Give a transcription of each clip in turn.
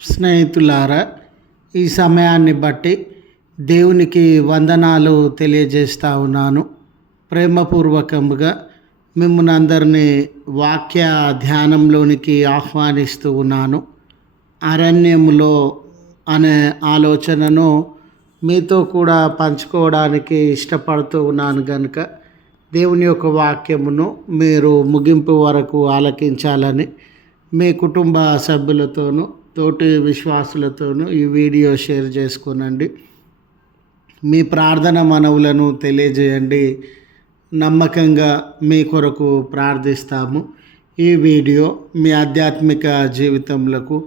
స్నేహితులారా, ఈ సమయాన్ని బట్టి దేవునికి వందనాలు తెలియజేస్తా ఉన్నాను. ప్రేమపూర్వకంగా మిమ్మల్ని అందరినీ వాక్య ధ్యానంలోనికి ఆహ్వానిస్తూ ఉన్నాను. అరణ్యములో అనే ఆలోచనను మీతో కూడా పంచుకోవడానికి ఇష్టపడుతూ ఉన్నాను కనుక దేవుని యొక్క వాక్యమును మీరు ముగింపు వరకు ఆలకించాలని మీ కుటుంబ సభ్యులతోనూ తోటి విశ్వాసులతోనూ ఈ వీడియో షేర్ చేసుకునండి. మీ ప్రార్థన మనవులను తెలియజేయండి. నమ్మకంగా మీ కొరకు ప్రార్థిస్తాము. ఈ వీడియో మీ ఆధ్యాత్మిక జీవితంలో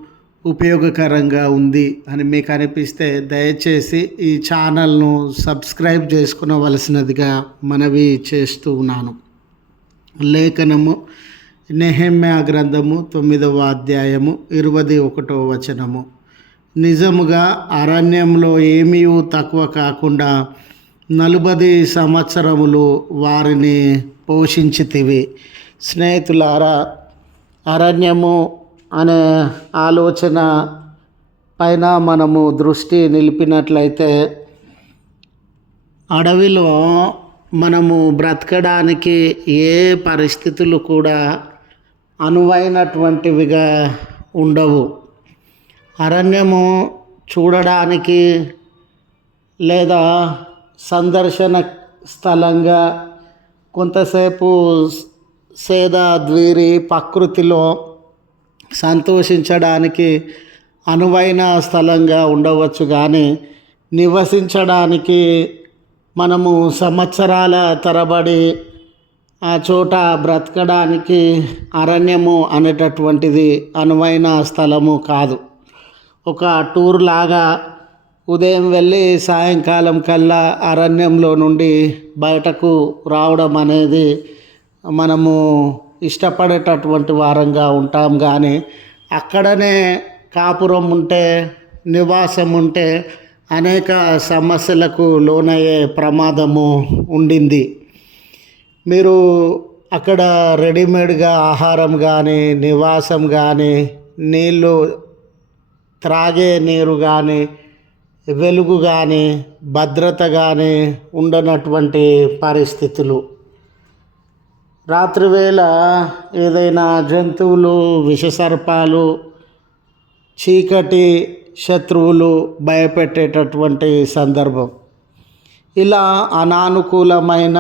ఉపయోగకరంగా ఉంది అని మీకు అనిపిస్తే దయచేసి ఈ ఛానల్ను సబ్స్క్రైబ్ చేసుకునవలసినదిగా మనవి చేస్తూ ఉన్నాను. లేఖనము నెహెమ్యా గ్రంథము 9వ అధ్యాయము 21వ వచనము. నిజముగా అరణ్యంలో ఏమీ తక్కువ కాకుండా 40 సంవత్సరములు వారిని పోషించితివి. స్నేహితులారా, అరణ్యము అనే ఆలోచన పైన మనము దృష్టి నిలిపినట్లయితే అడవిలో మనము బ్రతకడానికి ఏ పరిస్థితులు కూడా అనువైనటువంటివిగా ఉండవు. అరణ్యము చూడడానికి లేదా సందర్శన స్థలంగా కొంతసేపు సేదాద్వీరి ప్రకృతిలో సంతోషించడానికి అనువైన స్థలంగా ఉండవచ్చు, కానీ నివసించడానికి మనము సంవత్సరాల తరబడి ఆ చోట బ్రతకడానికి అరణ్యము అనేటటువంటిది అనువైన స్థలము కాదు. ఒక టూర్ లాగా ఉదయం వెళ్ళి సాయంకాలం కల్లా అరణ్యంలో నుండి బయటకు రావడం అనేది మనము ఇష్టపడేటటువంటి వారంగా ఉంటాం, కానీ అక్కడనే కాపురం ఉంటే, నివాసం ఉంటే అనేక సమస్యలకు లోనయ్యే ప్రమాదము ఉండింది. మీరు అక్కడ రెడీమేడ్గా ఆహారం కానీ, నివాసం కానీ, నీళ్ళు త్రాగే నీరు కానీ, వెలుగు కానీ, భద్రత కానీ ఉండనటువంటి పరిస్థితులు. రాత్రివేళ ఏదైనా జంతువులు, విషసర్పాలు, చీకటి శత్రువులు భయపెట్టేటటువంటి సందర్భం. ఇలా అనానుకూలమైన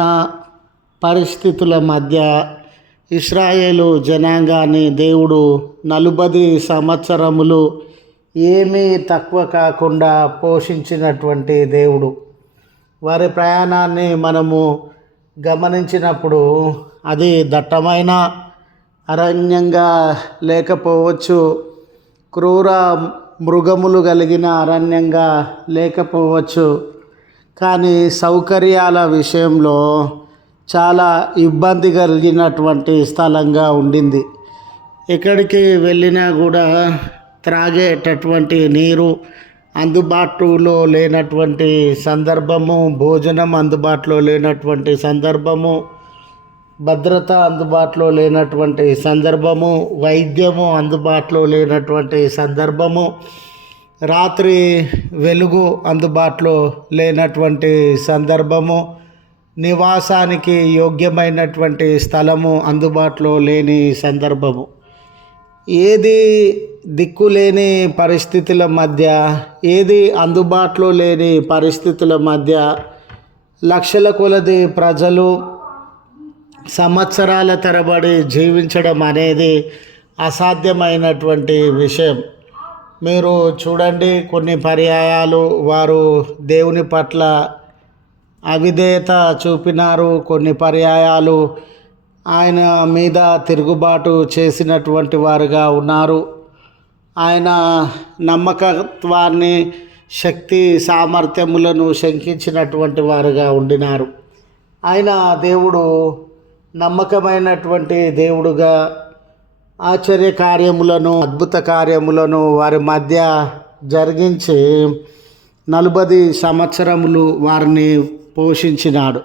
పరిస్థితుల మధ్య ఇశ్రాయేలు జనాంగాన్ని దేవుడు 40 సంవత్సరములు ఏమీ తక్కువ కాకుండా పోషించినటువంటి దేవుడు. వారి ప్రయాణాన్ని మనము గమనించినప్పుడు అది దట్టమైన అరణ్యంగా లేకపోవచ్చు, క్రూర మృగములు కలిగిన అరణ్యంగా లేకపోవచ్చు, కానీ సౌకర్యాల విషయంలో చాలా ఇబ్బంది కలిగినటువంటి స్థలంగా ఉండింది. ఎక్కడికి వెళ్ళినా కూడా త్రాగేటటువంటి నీరు అందుబాటులో లేనటువంటి సందర్భము, భోజనం అందుబాటులో లేనటువంటి సందర్భము, భద్రత అందుబాటులో లేనటువంటి సందర్భము, వైద్యము అందుబాటులో లేనటువంటి సందర్భము, రాత్రి వెలుగు అందుబాటులో లేనటువంటి సందర్భము, నివాసానికి యోగ్యమైనటువంటి స్థలము అందుబాటులో లేని సందర్భము. ఏది దిక్కులేని పరిస్థితుల మధ్య, ఏది అందుబాటులో లేని పరిస్థితుల మధ్య లక్షల కొలది ప్రజలు సంవత్సరాల తరబడి జీవించడం అనేది అసాధ్యమైనటువంటి విషయం. మీరు చూడండి, కొన్ని పర్యాయాలు వారు దేవుని పట్ల అవిధేయత చూపినారు, కొన్ని పర్యాయాలు ఆయన మీద తిరుగుబాటు చేసినటువంటి వారుగా ఉన్నారు. ఆయన నమ్మకత్వాన్ని, శక్తి సామర్థ్యములను శంకించినటువంటి వారుగా ఉండినారు. ఆయన దేవుడు నమ్మకమైనటువంటి దేవుడుగా ఆశ్చర్య కార్యములను, అద్భుత కార్యములను వారి మధ్య జరిగించి 40 సంవత్సరములు వారిని పోషించినాడు.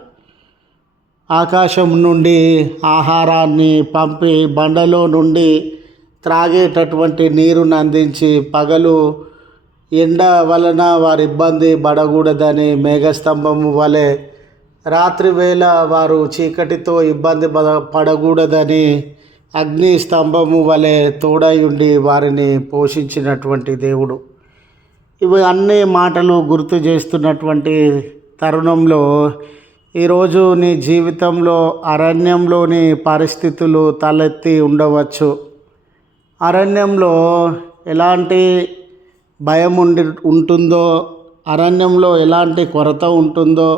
ఆకాశం నుండి ఆహారాన్ని పంపి బండలో నుండి త్రాగేటటువంటి నీరును అందించి, పగలు ఎండ వలన వారి ఇబ్బంది పడకూడదని మేఘస్తంభము వలె, రాత్రి వేళ వారు చీకటితో ఇబ్బంది పడకూడదని అగ్ని స్తంభము వలె తోడై ఉండి వారిని పోషించినటువంటి దేవుడు. ఇవి అన్ని మాటలు గుర్తు చేస్తున్నటువంటి తరుణంలో ఈరోజు నీ జీవితంలో అరణ్యంలోని పరిస్థితులు తలెత్తి ఉండవచ్చు. అరణ్యంలో ఎలాంటి భయం ఉంటుందో, అరణ్యంలో ఎలాంటి కొరత ఉంటుందో,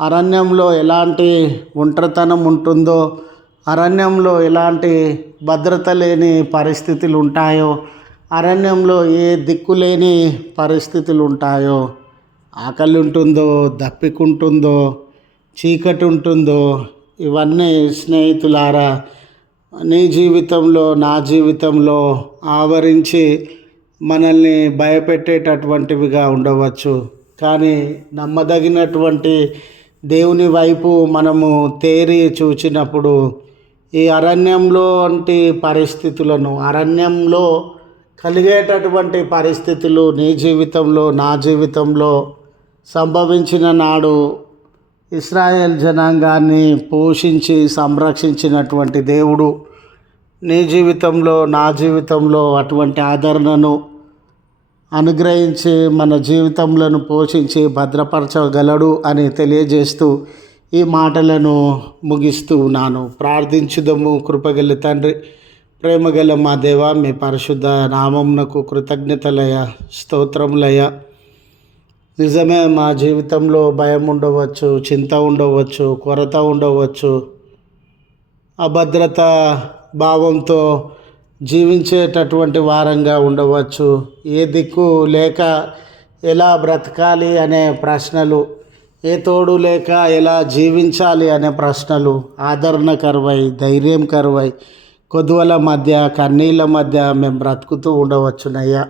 అరణ్యంలో ఎలాంటి ఒంటరితనం ఉంటుందో, అరణ్యంలో ఎలాంటి భద్రత లేని పరిస్థితులు ఉంటాయో, అరణ్యంలో ఏ దిక్కులేని పరిస్థితులు ఉంటాయో, ఆకలి ఉంటుందో, దప్పికుంటుందో, చీకటి ఉంటుందో, ఇవన్నీ స్నేహితులారా నీ జీవితంలో, నా జీవితంలో ఆవరించి మనల్ని భయపెట్టేటటువంటివిగా ఉండవచ్చు. కానీ నమ్మదగినటువంటి దేవుని వైపు మనము తేరి చూచినప్పుడు ఈ అరణ్యంలో వంటి పరిస్థితులను, అరణ్యంలో కలిగేటటువంటి పరిస్థితులు నీ జీవితంలో, నా జీవితంలో సంభవించిన నాడు ఇశ్రాయేల్ జనాంగాన్ని పోషించి సంరక్షించినటువంటి దేవుడు నీ జీవితంలో, నా జీవితంలో అటువంటి ఆదరణను అనుగ్రహించి మన జీవితంలో పోషించి భద్రపరచగలడు అని తెలియజేస్తూ ఈ మాటలను ముగిస్తూ ఉన్నాను. ప్రార్థించుదము. కృపగల తండ్రి, ప్రేమగల మా దేవ, మీ పరిశుద్ధ నామమునకు కృతజ్ఞతలయ, స్తోత్రములయ. నిజమే, మా జీవితంలో భయం ఉండవచ్చు, చింత ఉండవచ్చు, కొరత ఉండవచ్చు, అభద్రత భావంతో జీవించేటటువంటి వారంగా ఉండవచ్చు. ఏ దిక్కు లేక ఎలా బ్రతకాలి అనే ప్రశ్నలు, ఏ తోడు లేక ఎలా జీవించాలి అనే ప్రశ్నలు ఆదరణ కరువై, ధైర్యం కరువై, కొదువల మధ్య, కన్నీళ్ళ మధ్య మేము బ్రతుకుతూ ఉండవచ్చునయ్యా.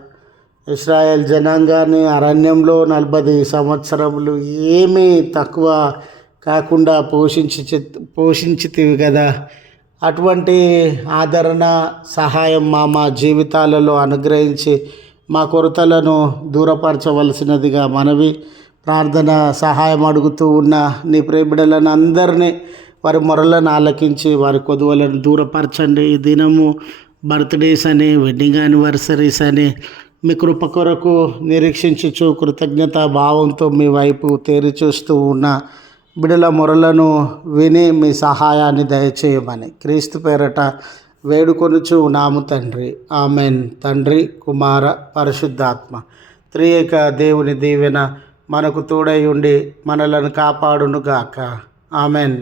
ఇశ్రాయేల్ జనాంగాన్ని అరణ్యంలో 40 సంవత్సరములు ఏమీ తక్కువ కాకుండా పోషించితివి కదా. అటువంటి ఆదరణ, సహాయం మా జీవితాలలో అనుగ్రహించి మా కొరతలను దూరపరచవలసినదిగా మనవి, ప్రార్థన సహాయం అడుగుతూ ఉన్న నీ ప్రియబిడ్డలను అందరినీ వారి మొరలను ఆలకించి వారి కొదువలను దూరపరచండి. ఈ దినము బర్త్డేస్ అని, వెడ్డింగ్ యానివర్సరీస్ అని మీ కృప కొరకు నిరీక్షించుచు కృతజ్ఞత భావంతో మీ వైపు తేరి చూస్తూ ఉన్న బిడ్డల మొరలను విని మీ సహాయాన్ని దయచేయమని క్రీస్తు పేరట వేడుకొనుచు ఉన్నాము తండ్రి. ఆమెన్. తండ్రి, కుమార, పరిశుద్ధాత్మ త్రియేక దేవుని దీవెన మనకు తోడై ఉండి మనలను కాపాడునుగాక. ఆమెన్.